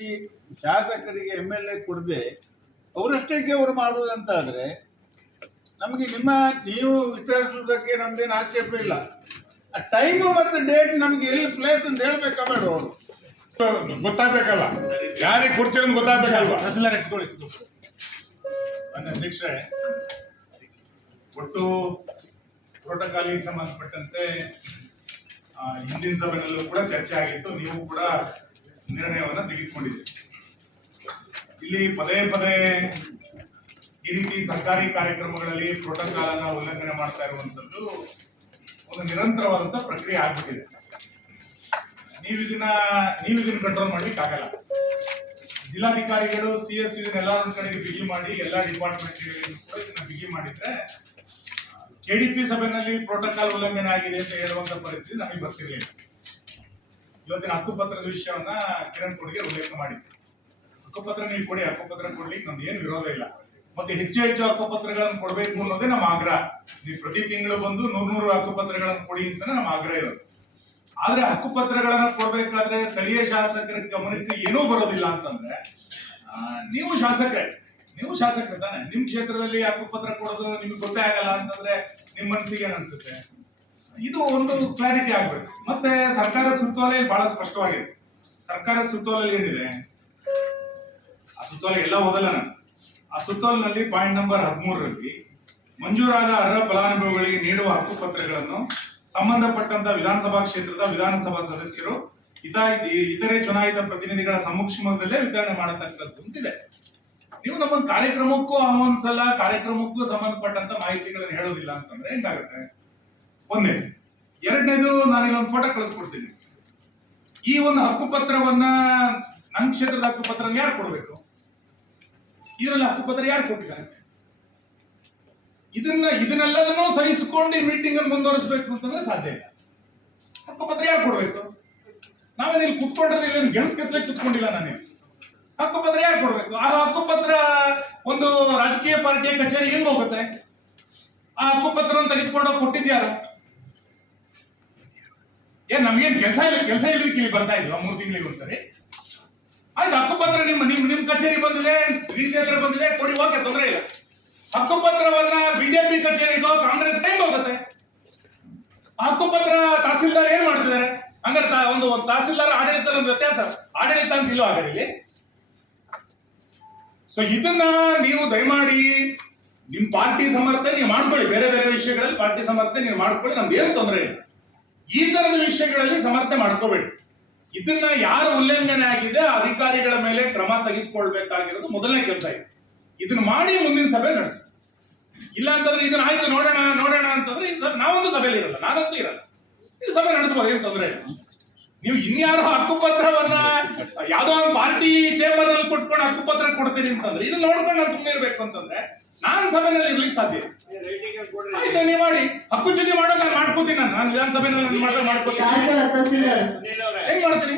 ಈ ಶಾಸಕರಿಗೆ MLA ಕೊಡದೆ ಅವರಷ್ಟಕ್ಕೆ ಅವರು ಮಾಡುವುದಂತಾದ್ರೆ ನಮಗೆ ನೀವು ವಿಚಾರಿಸುವುದಕ್ಕೆ ನಮ್ದೇನು ಆಕ್ಷೇಪ ಇಲ್ಲ. ಆ ಟೈಮು ಮತ್ತು ಡೇಟ್ ನಮ್ಗೆ ಎಲ್ಲಿ ಪ್ಲೇಸ್ ಅಂತ ಹೇಳ್ಬೇಕಾ ಬೇಡ? ಅವರು ಗೊತ್ತಾಗಬೇಕಲ್ಲ, ಯಾರಿಗೆ ಕೊಡ್ತೀರ ಅಂತ ಗೊತ್ತಾಗಬೇಕಲ್ವಾ? ಅಧ್ಯಕ್ಷರೇ, ಒಟ್ಟು ಪ್ರೋಟೋಕಾಲಿಗೆ ಸಂಬಂಧಪಟ್ಟಂತೆ ಹಿಂದಿನ ಸಭೆಯಲ್ಲೂ ಕೂಡ ಚರ್ಚೆ ಆಗಿತ್ತು. ನೀವು ಕೂಡ ನಿರ್ಣಯವನ್ನು ತೆಗೆದುಕೊಂಡಿದ್ದೀರಿ. ಇಲ್ಲಿ ಪದೇ ಪದೇ ಈ ರೀತಿ ಸರ್ಕಾರಿ ಕಾರ್ಯಕ್ರಮಗಳಲ್ಲಿ ಪ್ರೋಟೋಕಾಲ್ ಅನ್ನ ಉಲ್ಲಂಘನೆ ಮಾಡ್ತಾ ಇರುವಂತದ್ದು ಒಂದು ನಿರಂತರವಾದಂತ ಪ್ರಕ್ರಿಯೆ ಆಗ್ಬಿಟ್ಟಿದೆ. ನೀವು ಇದನ್ನ ಕಂಟ್ರೋಲ್ ಮಾಡ್ಲಿಕ್ಕೆ ಆಗಲ್ಲ. ಜಿಲ್ಲಾಧಿಕಾರಿಗಳು CS ಇದನ್ನೆಲ್ಲ ಒಂದ್ ಕಡೆಗೆ ಬಿಗಿ ಮಾಡಿ ಎಲ್ಲ ಡಿಪಾರ್ಟ್ಮೆಂಟ್ ಕೂಡ ಇದನ್ನ ಬಿಗಿ ಮಾಡಿದ್ರೆ KDP ಸಭೆಯಲ್ಲಿ ಪ್ರೋಟೋಕಾಲ್ ಉಲ್ಲಂಘನೆ ಆಗಿದೆ ಅಂತ ಹೇಳುವಂತ ಪರಿಸ್ಥಿತಿ ನಮಗೆ ಬರ್ತಿರ್ಲಿಲ್ಲ. ಇವತ್ತಿನ ಹಕ್ಕುಪತ್ರದ ವಿಷಯವನ್ನ ಕಿರಣ್ ಕೊಡ್ಗೆ ಉಲ್ಲೇಖ ಮಾಡಿದ್ವಿ. ಹಕ್ಕುಪತ್ರ ನೀವು ಕೊಡಿ, ಹಕ್ಕುಪತ್ರ ಕೊಡ್ಲಿಕ್ಕೆ ನಮ್ದು ಏನು ವಿರೋಧ ಇಲ್ಲ. ಮತ್ತೆ ಹೆಚ್ಚು ಹಕ್ಕುಪತ್ರಗಳನ್ನು ಕೊಡಬೇಕು ಅನ್ನೋದೇ ನಮ್ಮ ಆಗ್ರಹ. ನೀವು ಪ್ರತಿ ತಿಂಗಳು ಬಂದು 100 ಹಕ್ಕುಪತ್ರಗಳನ್ನು ಕೊಡಿ ಅಂತಾನೆ ನಮ್ಮ ಆಗ್ರಹ ಇರೋದು. ಆದ್ರೆ ಹಕ್ಕುಪತ್ರಗಳನ್ನ ಕೊಡ್ಬೇಕಾದ್ರೆ ಸ್ಥಳೀಯ ಶಾಸಕರ ಗಮನಕ್ಕೆ ಏನೂ ಬರೋದಿಲ್ಲ ಅಂತಂದ್ರೆ ನೀವು ಶಾಸಕರು ತಾನೆ, ನಿಮ್ ಕ್ಷೇತ್ರದಲ್ಲಿ ಹಕ್ಕುಪತ್ರ ಕೊಡೋದು ನಿಮ್ಗೆ ಗೊತ್ತೇ ಆಗಲ್ಲ ಅಂತಂದ್ರೆ ನಿಮ್ ಮನಸ್ಸಿಗೆ ಏನ್ ಅನ್ಸುತ್ತೆ? ಇದು ಒಂದು ಕ್ಲಾರಿಟಿ ಆಗ್ಬೇಕು. ಮತ್ತೆ ಸರ್ಕಾರದ ಸುತ್ತೋಲೆ ಬಹಳ ಸ್ಪಷ್ಟವಾಗಿದೆ. ಸರ್ಕಾರದ ಸುತ್ತೋಲೆ ಏನಿದೆ, ಆ ಸುತ್ತೋಲೆ ಎಲ್ಲ ಓದಲ್ಲ ನಾನು. ಆ ಸುತ್ತೋಲಿನಲ್ಲಿ ಪಾಯಿಂಟ್ ನಂಬರ್ 13ರಲ್ಲಿ ಮಂಜೂರಾದ ಅರ್ಹ ಫಲಾನುಭವಿಗಳಿಗೆ ನೀಡುವ ಹಕ್ಕುಪತ್ರಗಳನ್ನು ಸಂಬಂಧಪಟ್ಟಂತ ವಿಧಾನಸಭಾ ಕ್ಷೇತ್ರದ ವಿಧಾನಸಭಾ ಸದಸ್ಯರು ಇತರೆ ಚುನಾಯಿತ ಪ್ರತಿನಿಧಿಗಳ ಸಮ್ಮುಖದಲ್ಲೇ ವಿತರಣೆ ಮಾಡತಕ್ಕದ್ದು ಅಂತಿದೆ. ನೀವು ನಮ್ಮ ಕಾರ್ಯಕ್ರಮಕ್ಕೂ ಆಹ್ವಾನಿಸಲ್ಲ, ಕಾರ್ಯಕ್ರಮಕ್ಕೂ ಸಂಬಂಧಪಟ್ಟಂತ ಮಾಹಿತಿಗಳನ್ನು ಹೇಳೋದಿಲ್ಲ ಅಂತಂದ್ರೆ ಹೆಂಗಾಗುತ್ತೆ? ಒಂದೇ. ಎರಡನೇದು, ನಾನು ಒಂದು ಫೋಟೋ ಕಳಿಸ್ಕೊಡ್ತೀನಿ. ಈ ಒಂದು ಹಕ್ಕುಪತ್ರವನ್ನ ನನ್ನ ಕ್ಷೇತ್ರದ ಹಕ್ಕುಪತ್ರ ಯಾರು ಕೊಡ್ಬೇಕು? ಇದರಲ್ಲಿ ಹಕ್ಕುಪತ್ರ ಯಾರು ಕೊಟ್ಟಿದ್ದಾರೆ? ಇದನ್ನೆಲ್ಲದನ್ನೂ ಸಹಿಸಿಕೊಂಡು ಈ ಮೀಟಿಂಗ್ ಅನ್ನು ಮುಂದುವರಿಸಬೇಕು ಅಂತಂದ್ರೆ ಸಾಧ್ಯ ಇಲ್ಲ. ಹಕ್ಕುಪತ್ರ ಯಾರು ಕೊಡ್ಬೇಕು? ನಾವೇನು ಇಲ್ಲಿ ಕುತ್ಕೊಂಡಿರಲಿಲ್ಲ, ಗೆಣಸ್ಕತ್ಲಿಕ್ಕೆ ಕುತ್ಕೊಂಡಿಲ್ಲ. ನಾನು ಹಕ್ಕುಪತ್ರ ಯಾರು ಕೊಡ್ಬೇಕು? ಆ ಹಕ್ಕುಪತ್ರ ಒಂದು ರಾಜಕೀಯ ಪಾರ್ಟಿಯ ಕಚೇರಿ ಹೆಂಗ್ ಹೋಗುತ್ತೆ? ಆ ಹಕ್ಕುಪತ್ರವನ್ನು ತೆಗೆದುಕೊಂಡು ಕೊಟ್ಟಿದ್ಯಾರು? ಏನ್ ನಮ್ಗೇನ್ ಕೆಲಸ ಇಲ್ಲಕ್ಕೆ ಇಲ್ಲಿ ಬರ್ತಾ ಇದ್ವಾ 3 ತಿಂಗಳಿಗೆ ಒಂದ್ಸರಿ? ಆಯ್ತು, ಹಕ್ಕುಪತ್ರ ನಿಮ್ ಕಚೇರಿ ಬಂದಿದೆ, ರಿಸೇಲರ್ ಬಂದಿದೆ, ಕೊಡಿ, ಹೋಗಕ್ಕೆ ತೊಂದರೆ ಇಲ್ಲ. ಹಕ್ಕುಪತ್ರವನ್ನ ಬಿಜೆಪಿ ಕಚೇರಿಗೋ ಕಾಂಗ್ರೆಸ್ ಹೆಂಗ್ ಹೋಗುತ್ತೆ? ಹಕ್ಕುಪತ್ರ ತಹಸೀಲ್ದಾರ್ ಏನ್ ಮಾಡ್ತಿದ್ದಾರೆ? ಹಂಗಾರೆ ಒಂದು ತಹಸೀಲ್ದಾರ್ ಆಡಳಿತ ವ್ಯತ್ಯಾಸ, ಆಡಳಿತ ಅಂತ ಇಲ್ಲೋ ಆಗಲಿ. ಸೊ ಇದನ್ನ ನೀವು ದಯಮಾಡಿ ನಿಮ್ ಪಾರ್ಟಿ ಸಮರ್ಥನೆ ನೀವು ಮಾಡ್ಕೊಳ್ಳಿ. ಬೇರೆ ಬೇರೆ ವಿಷಯಗಳಲ್ಲಿ ಪಾರ್ಟಿ ಸಮರ್ಥನೆ ನೀವು ಮಾಡ್ಕೊಳ್ಳಿ, ನಮ್ದು ಏನು ತೊಂದರೆ ಇಲ್ಲ. ಈ ತರದ ವಿಷಯಗಳಲ್ಲಿ ಸಮರ್ಥನೆ ಮಾಡ್ಕೋಬೇಡಿ. ಇದನ್ನ ಯಾರು ಉಲ್ಲಂಘನೆ ಆಗಿದೆ ಅಧಿಕಾರಿಗಳ ಮೇಲೆ ಕ್ರಮ ತೆಗೆದುಕೊಳ್ಬೇಕಾಗಿರೋದು ಮೊದಲನೇ ಕೆಲಸ ಇದೆ. ಇದನ್ನ ಮಾಡಿ ಮುಂದಿನ ಸಭೆ ನಡೆಸಿ. ಇಲ್ಲ ಅಂತಂದ್ರೆ ಇದನ್ನ ಆಯ್ತು ನೋಡೋಣ ಅಂತಂದ್ರೆ ನಾವೊಂದು ಸಭೆಯಲ್ಲಿ ಇರಲ್ಲ, ನಾನಂತೂ ಇರಲ್ಲ. ಈ ಸಭೆ ನಡೆಸಬಹುದು, ಏನು ತೊಂದರೆ ಇಲ್ಲ. ನೀವು ಇನ್ಯಾರೋ ಹಕ್ಕುಪತ್ರವನ್ನ ಯಾವ್ದೋ ಒಂದು ಪಾರ್ಟಿ ಚೇಂಬರ್ ನಲ್ಲಿ ಕೊಟ್ಕೊಂಡು ಹಕ್ಕುಪತ್ರ ಕೊಡ್ತೀರಿ ಅಂತಂದ್ರೆ ಇದನ್ನ ನೋಡ್ಕೊಂಡು ನಾನು ಸುಮ್ಮನೆ ಇರ್ಬೇಕು ಅಂತಂದ್ರೆ ನಾನು ಸಭೆಯಲ್ಲಿ ಇರ್ಲಿಕ್ಕೆ ಸಾಧ್ಯ. ಆಯ್ತು, ನೀವು ಮಾಡಿ. ಹಕ್ಕುಚ್ಯುತಿ ಮಾಡೋದು ನಾನು ಮಾಡ್ಕೋತೀನಿ. ನಾನು ವಿಧಾನಸಭೆಯಲ್ಲಿ ಮಾಡ್ಕೋತೀನಿ. ಹೆಂಗ್ ಮಾಡ್ತೀನಿ?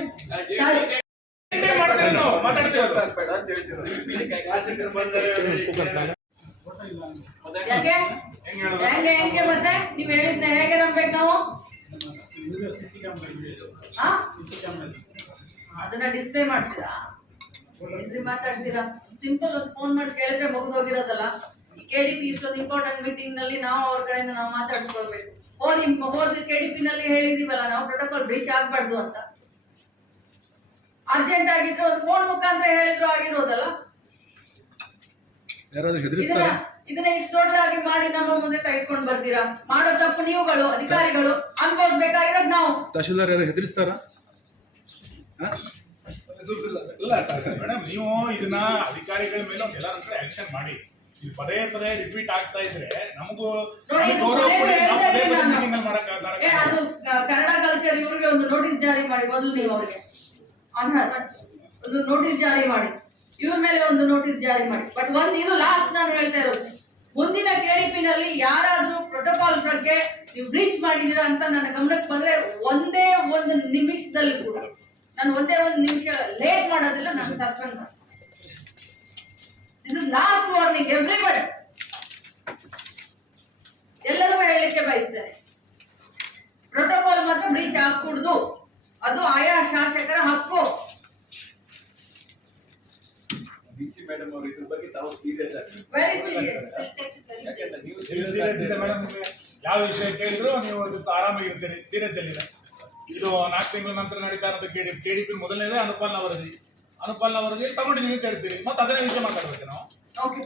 ಮತ್ತೆ ನೀವ್ ಹೇಳಿದ್ನ ಹೇಗೆ ನಂಬೇಕು ನಾವು? ಅದನ್ನ ಡಿಸ್ಪ್ಲೇ ಮಾಡ್ತೀರಾ? ಮಾತಾಡ್ತೀರಾ? ಸಿಂಪಲ್ ಒಂದು ಫೋನ್ ಮಾಡಿ ಕೇಳಿದ್ರೆ ಮುಗಿದೋಗಿರೋದಲ್ಲ. ಈ KDP ಇಷ್ಟೊಂದು ಇಂಪಾರ್ಟೆಂಟ್ ಮೀಟಿಂಗ್ ನಲ್ಲಿ ನಾವು ಅವ್ರ ಕಡೆಯಿಂದ ನಾವು ಮಾತಾಡ್ಕೊಳ್ಬೇಕು. ಹೋದ KDP ನಲ್ಲಿ ಹೇಳಿದೀವಲ್ಲ, ನಾವು ಪ್ರೋಟೋಕಾಲ್ ಬ್ರೀಚ್ ಆಗ್ಬಾರ್ದು ಅಂತ. ಅರ್ಜೆಂಟ್ ಆಗಿದ್ರೆ ಒಂದು ಫೋನ್ ಮುಖಾಂತರ ಹೇಳಿದ್ರು ಆಗಿರೋದಲ್ಲ. ಇದನ್ನ ಇಷ್ಟು ದೊಡ್ಡದಾಗಿ ಮಾಡಿ ನಮ್ಮ ಮುಂದೆ ತೆಗೆದುಕೊಂಡು ಬರ್ತೀರಾ? ಮಾಡೋ ತಪ್ಪು ನೀವುಗಳು, ಅಧಿಕಾರಿಗಳು. ಅನ್ಭವಿಸ್ಬೇಕಾಗಿರೋದು ನಾವು. ತಹಶೀಲ್ದಾರ್ ಯಾರು ಹೆದರಿಸ್ತಾರ? ಮೇಡಮ್, ನೀವು ಇದನ್ನ ಅಧಿಕಾರಿಗಳ ಮೇಲೆ ಒಂದೆಲ್ಲ ಆಕ್ಷನ್ ಮಾಡಿ. ಪದೇ ಪದೇ ರಿಪೀಟ್ ಆಗ್ತಾ ಇದ್ರೆ ನಮಗೂ ಅದು ಕನ್ನಡ ಕಲ್ಚರ್ ಇವ್ರಿಗೆ ಒಂದು ನೋಟಿಸ್ ಜಾರಿ ಮಾಡಿ. ಮೊದಲು ನೀವು ಅವ್ರಿಗೆ ಒಂದು ನೋಟಿಸ್ ಜಾರಿ ಮಾಡಿ, ಇವ್ರ ಮೇಲೆ ಒಂದು ನೋಟಿಸ್ ಜಾರಿ ಮಾಡಿ. ಬಟ್ ಇದು ಲಾಸ್ಟ್ ನಾನು ಹೇಳ್ತಾ ಇರೋದು, ಮುಂದಿನ KDP ನಲ್ಲಿ ಯಾರಾದ್ರೂ ಪ್ರೋಟೋಕಾಲ್ ಬಗ್ಗೆ ನೀವು ಬ್ರೀಚ್ ಮಾಡಿದೀರಾ ಅಂತ ನನ್ನ ಗಮನಕ್ಕೆ ಬಂದ್ರೆ ಒಂದೇ ಒಂದು ನಿಮಿಷದಲ್ಲಿ ಕೂಡ, ನಾನು ಒಂದೇ ಒಂದು ನಿಮಿಷ ಲೇಟ್ ಮಾಡೋದಿಲ್ಲ, ನಾನು ಸಸ್ಪೆಂಡ್ ಮಾಡಿ. This is last warning everybody. ಎಲ್ಲರಿಗೂ ಹೇಳಲಿಕ್ಕೆ ಬಯಸ್ತೇನೆ, ಪ್ರೋಟೋಕಾಲ್ ಮಾತ್ರ ಬ್ರೀಚ್ ಆಗ್ಕೂಡ್ದು. ಅದು ಆಯಾ ಶಾಸಕರ ಹಕ್ಕು. ಡಿ ಸಿ ಮೇಡಮ್ ಅವರು ಇದ್ರ ಬಗ್ಗೆ ತಾವು ಸೀರಿಯಸ್ ಆಗಿ ವೆರಿ ಸೀರಿಯಸ್. ಯಾಕಂದ್ರೆ ನೀವು ಸೀರಿಯಸ್ ಇದೆ ಮೇಡಮ್. ಯಾವ ವಿಷಯ ಕೇಳಿದ್ರು ನೀವು ಅದಕ್ಕೆ ಆರಾಮಾಗಿರ್ತೀರಿ. ಸೀರಿಯಸ್ ಅಲ್ಲಿದೆ. ಇದು 4 ತಿಂಗಳ ನಂತರ ನಡೀತಾ ಇರೋದು ಕೆಡಿಪಿ ಮೊದಲನೇದೇ ಅನುಪಾಲನ ವರದಿಯಲ್ಲಿ ತಗೊಂಡಿದ್ದೀವಿ ಅಂತ ಹೇಳ್ತೀರಿ. ಮತ್ತೆ ಅದನ್ನೇ ವಿಷಯ ಮಾತಾಡ್ಬೇಕು ನಾವು. ಓಕೆ.